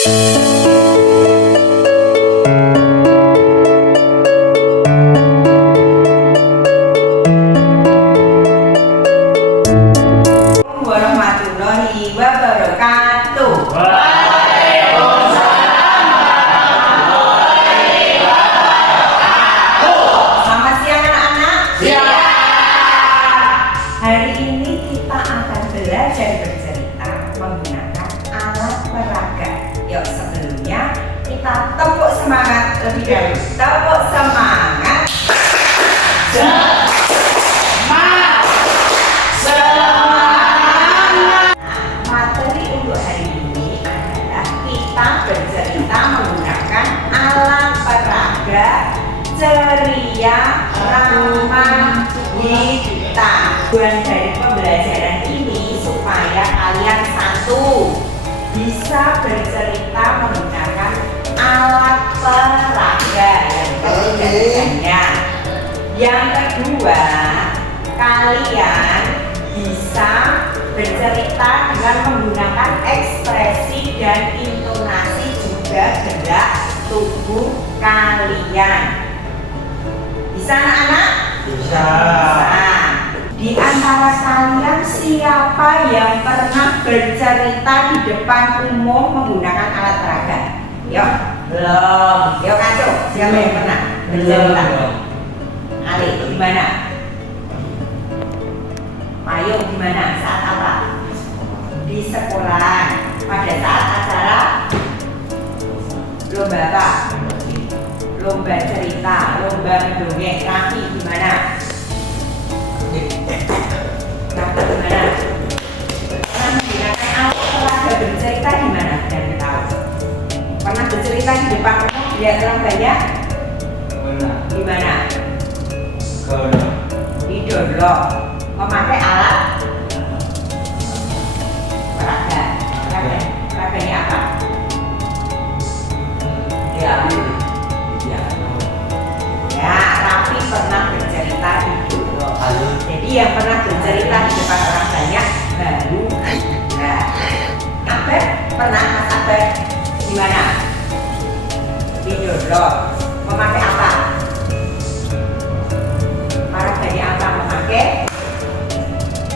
Warahmatullahi wabarakatuh. Selamat siang anak-anak. Hari ini kita akan belajar bercerita menggunakan alat peraga. Yuk, sebelumnya kita tepuk semangat lebih dahulu. Tepuk semangat. Materi untuk hari ini adalah kita bercerita menggunakan alat peraga ceria ramah kita. Tujuan dari pembelajaran ini supaya kalian satu bisa bercerita menggunakan alat peraga yang ketiganya. Yang kedua, kalian bisa bercerita dengan menggunakan ekspresi dan intonasi juga gerak tubuh kalian. Bisa anak-anak? Bisa. Di antara kalian siapa yang pernah bercerita di depan umum menggunakan alat peraga? Yuk. Belum. Yuk Kaco, siapa yang pernah bercerita? Ali, gimana? Payung gimana? Saat apa? Di sekolah. Pada saat acara lomba apa? Lomba cerita, lomba mendongeng. Kaki gimana? Kaki gimana? Pernah menggunakan alat peraga bercerita gimana? Dan tahu. Pernah bercerita di depan umum lihat orang banyak? Gimana? Didorong. Memakai alat peraga. Peraganya apa? Ya, tapi pernah bercerita di dulu. Jadi yang pernah bercerita di depan orang banyak baru. Nah, Abed pernah, Mas Abed gimana? Didorong. Memakai apa? Peraganya apa? Memakai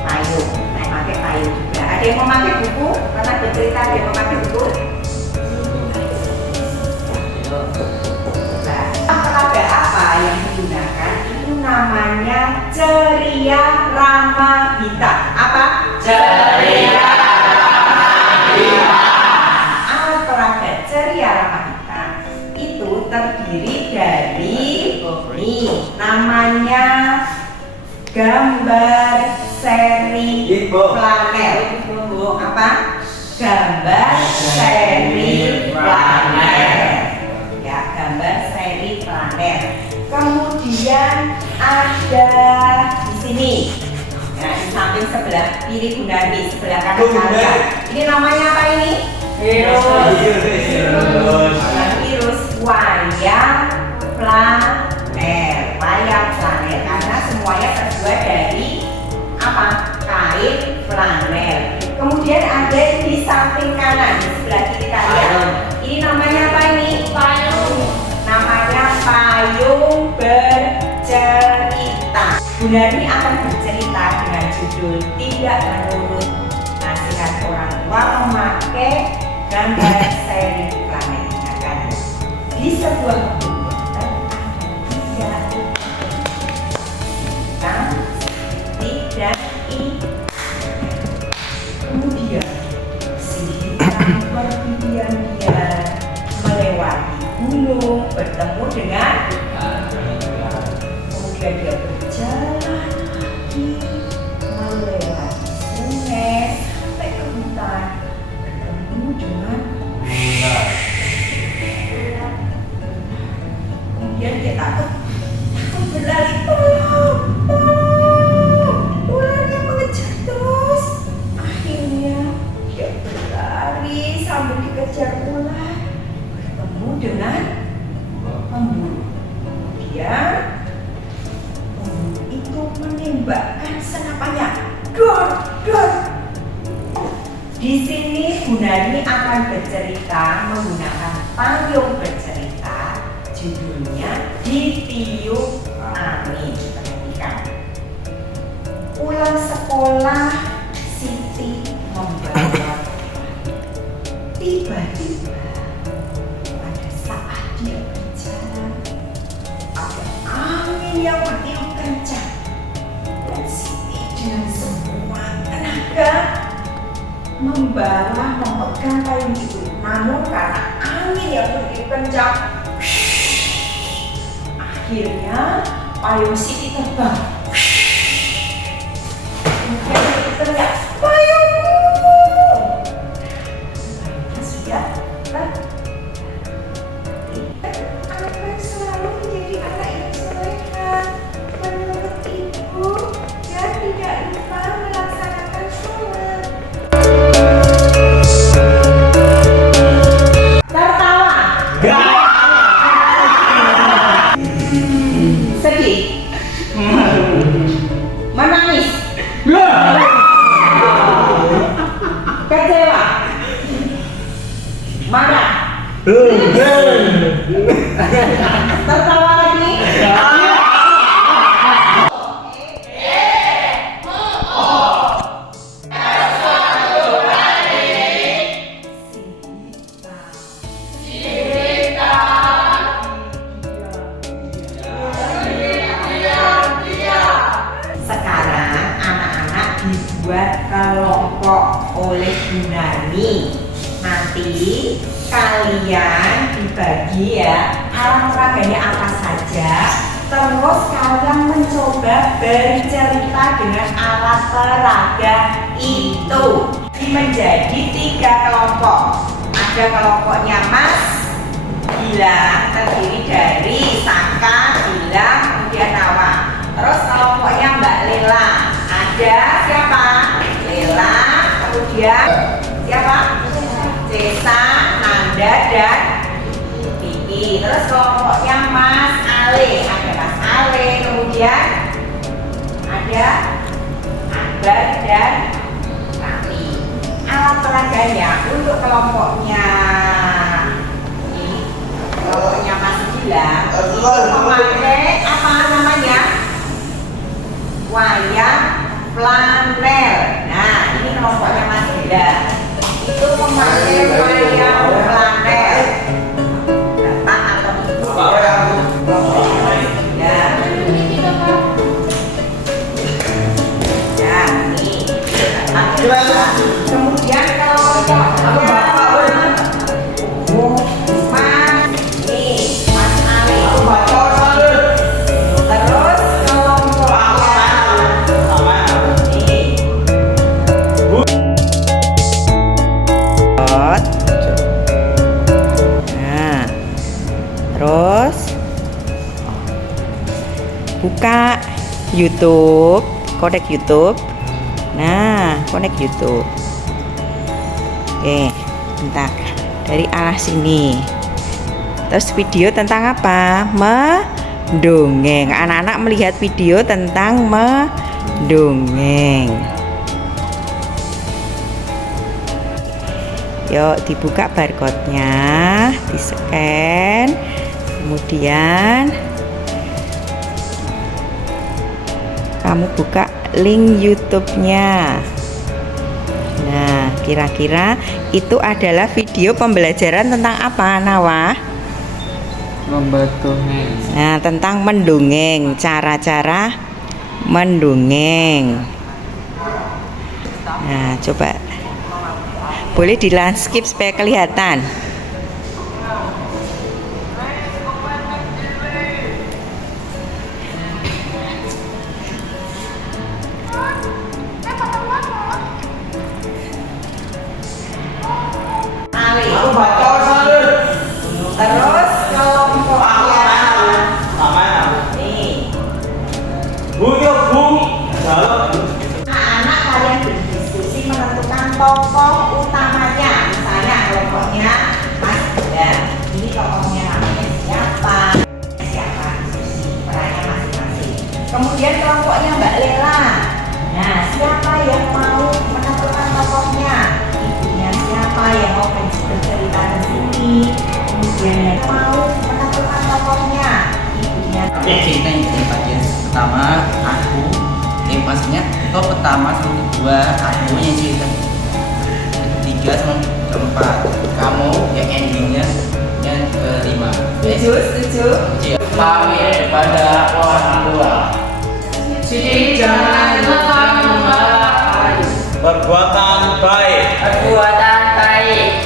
payung. Memakai payung juga. Ada yang memakai buku? Pernah bercerita ada yang memakai buku? Peraga apa yang digunakan? Itu namanya ceria ramah kita. Apa? Ceria ramah kita. Alat peraga ceria ramah kita itu terdiri dari nih, namanya gambar seri flanel. Apa? Gambar seri flanel. Ya, gambar seri flanel. Kemudian ada di sini. Nah, di samping sebelah kiri Bunda Armi, sebelah kanan kalian. Ini namanya apa ini? Virus. Wayang flanel. Wayang flanel karena semuanya terbuat dari apa? Kain flanel. Kemudian ada di samping kanan di sebelah kiri kalian. Ini namanya apa ini? Payung. Namanya payung bercerita. Bunda Armi akan bercerita dengan judul tidak menurut nasihat orang tua memakai gambar seri flanel. Di sebuah pembuatan ada tidak kemudian sehingga pergian dia melewati gunung bertemu dengan kemudian dia berjalan lagi melewati sungai sampai ke hutan bertemu dengan kemudian dia takut berlari, tolong, ularnya mengejar terus. Akhirnya dia berlari sambil dikejar ular, bertemu dengan pemburu. Kemudian pemburu itu menembakkan senapannya, dor, dor. Di sini Bunda Gunani akan bercerita menggunakan payung bercerita. Judulnya Ditiup Angin. Perhatikan. Pulang sekolah, Siti membawa. Tiba-tiba pada saat dia berjalan, ada angin yang bertiup kencang dan Siti dengan semua tenaga memegang payung itu. Namun karena angin yang bertiup kencang, akhirnya payung Siti terbang. Kemudian Siti teriak, "Payungku!" Sudah, kan? Akan selalu menjadi anak yang soleha menurut ibu dan tidak lupa melaksanakan sholat. Tertawa. Sedih. Menangis. Kecewa. Marah. Tertawa lagi. Sekarang anak-anak dibuat kelompok oleh Gunani. Nanti kalian dibagi ya, alat peraganya apa saja. Terus kalian mencoba bercerita dengan alat peraga itu. Menjadi 3 kelompok. Ada kelompoknya Mas Gilang, terdiri dari Saka, Gilang, kemudian Nawa. Terus kelompoknya Mbak Lela, ada siapa? Lela, kemudian siapa? Cesa, Nanda, dan Vivi. Terus kelompoknya Mas Ale, ada Mas Ale, kemudian ada Akbar dan Rami. Alat peraganya untuk kelompoknya ini, kelompoknya Mas Gilang itu memakai apa namanya? Wayang flanel. Nah, ini kelompoknya Mas Gilang. Itu memakai wayang flanel. Bapak atau ibu ya? Ya. Ya, ini. Kemudian kelompoknya Mas, nih, Mas Ali. Terus kelompoknya nih. Nah, terus buka YouTube, connect YouTube. Nah, connect YouTube. Oke, bentar. Dari arah sini. Terus video tentang apa? Mendongeng. Anak-anak melihat video tentang mendongeng. Yuk dibuka barcode-nya, di-scan, kemudian kamu buka link YouTube-nya. Nah, kira-kira itu adalah video pembelajaran tentang apa, Nawa? Mendongeng. Nah, tentang mendongeng, cara-cara mendongeng. Nah, coba boleh di landscape supaya kelihatan. Terus kelompoknya nih. Anak-anak kalian berdiskusi menentukan tokoh utamanya. Misalnya kelompoknya cerita yang dari bagian pertama aku, maksudnya top pertama sama kedua aku yang cerita ketiga sama keempat kamu yang endingnya yang kelima. Setuju? Pamit pada orang tua. Sini jangan lupa Perbuatan baik. perbuatan baik.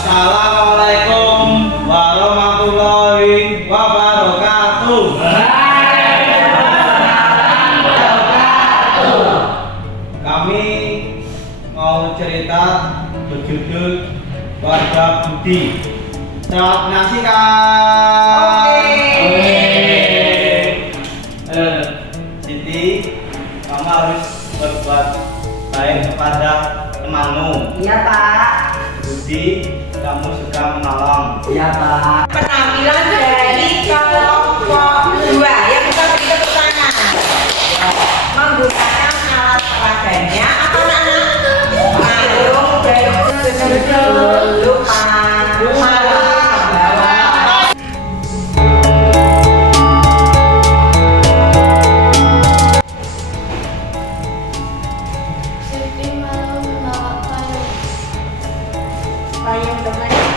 Assalamualaikum warahmatullahi wabarakatuh. Kami mau cerita berjudul Warga Budi. Selamat menyaksikan. Siti, kamu harus berbuat baik kepada temanmu. Iya Pak. Budi, kamu suka menolong. Iya Pak. Penampilan dari kelompok 2 yang kita beri tepuk tangan. Menggunakan alat peraganya apa anak-anak? Payung, betul, lupa, malu, bawah. Siti malu membawa payung. Payung dengan malu.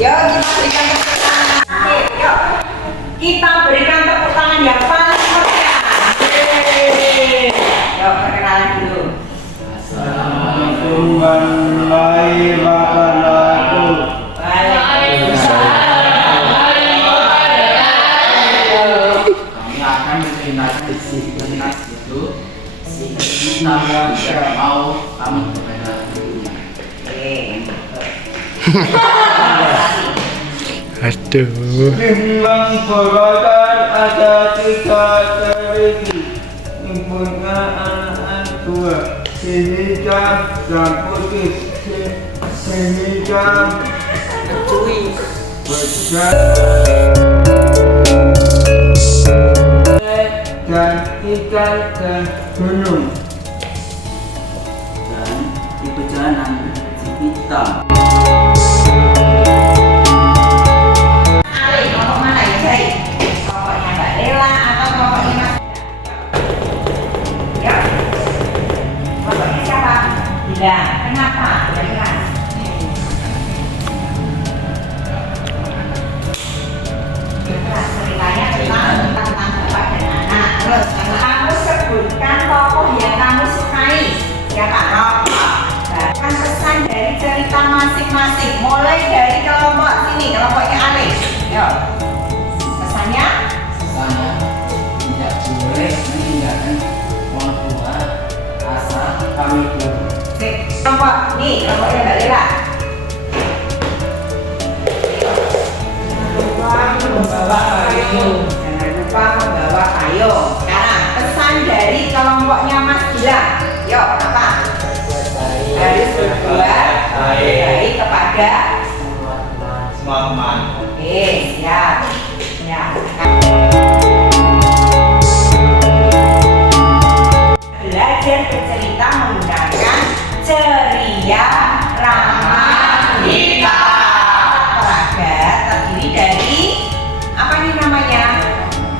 Yuk kita berikan tepuk tangan yang paling meriah. Yuk perkenalan dulu. Assalamualaikum warahmatullahi wabarakatuh. Kami akan menceritakan identitas itu kita mau pamit kepada ibunya. Bimbang berbadan ada 3 tradisi yang punya anak dua. Sehingga dan putih sehingga dan ikan dan gunung. Dan di perjalanan si hitam. Ale, kelompok mana ya, Say? Kelompoknya Mbak Dela atau kelompoknya Mas? Ya. Kelompoknya siapa? Bila. Kenapa? Jelas. Jelas ceritanya tentang bapak dan anak. Terus kamu sebutkan tokoh yang kamu sukai. Siapa? Bahkan pesan dari cerita masing-masing. Mulai dari kelompok sini, kelompoknya Ale. Yuk. Pesannya? Saya tidak boleh meninggalkan orang tua asal kami dulu. Sik, kelompok nih, kelompoknya Mbak Lila. Jangan lupa membawa payung. Sekarang pesan dari kelompoknya Mas Gilang. Yuk, apa? Harus berbuat baik kepada Semua teman. Oke, siap. Ya. Belajar bercerita menggunakan ceria, ramah, kita. Peraga terdiri dari apa nih namanya?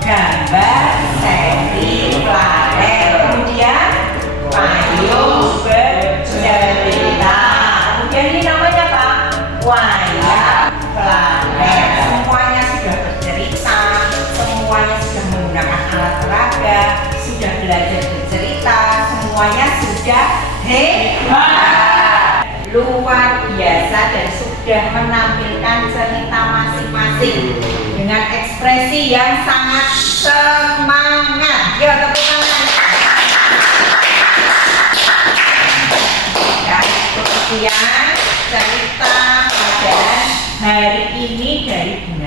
Gambar, seri, planet, kemudian payung bercerita. Kemudian ini namanya apa? Wayang planet. Semuanya sudah bercerita, semuanya sudah menggunakan alat peraga, sudah belajar bercerita, semuanya sudah hebat, luar biasa dan sudah menampilkan cerita masing-masing dengan ekspresi yang sangat semangat. Yuk tepuk tangan. Ya, sekian cerita pelajaran hari ini dari Bu